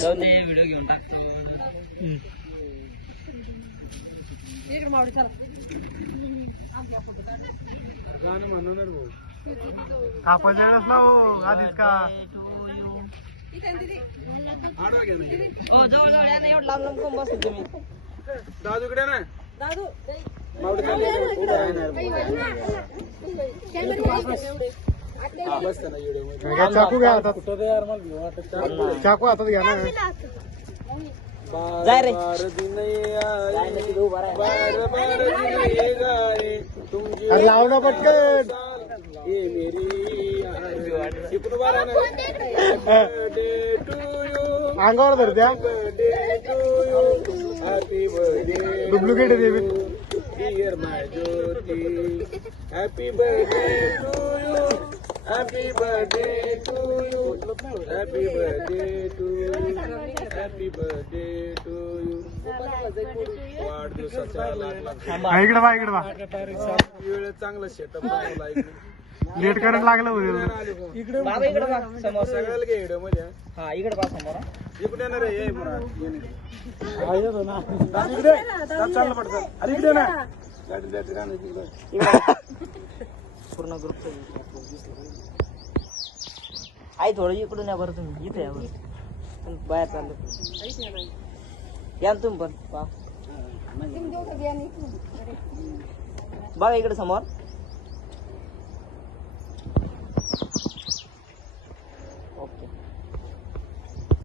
जाऊन दे व्हिडिओ घेऊन टाकतो. गाणं म्हणणार भाऊ आपण नसला हो आधीच का आडवा घ्या नाही हो जवळ जवळ या ना, एवढं लांब लांब कोण बसतो तुम्ही. दादूकडे ना दादू मावडी चाकू घ्या हातात. चाकू हातात घ्या ना. जाय रे. अरे लाव ना पटकन. अंगावर धर द्या. डुप्लिकेट आहे ते. Dear my Jyoti, happy birthday to you, happy birthday to you, happy birthday to you, happy birthday to you. वाढदिवसाच्या लाख लाख इकडे बा इकडे बा. वेळ चांगला सेटअप बनवला लेट करायला लागलं होतं. इकडे बाबा इकडे बघ समोर. सगळ्याला घे इकडे मध्ये हा इकडे बघ समोर. इकडे येणार रे ये म्हणा इकडे चाललं पडतं. अरे इकडे ना पूर्ण ग्रुप आई थोडं इकडून या बरं तुम्ही. इथे या बरं. बाहेर चाललो या ना तुम्ही पण. बघा इकडे समोर.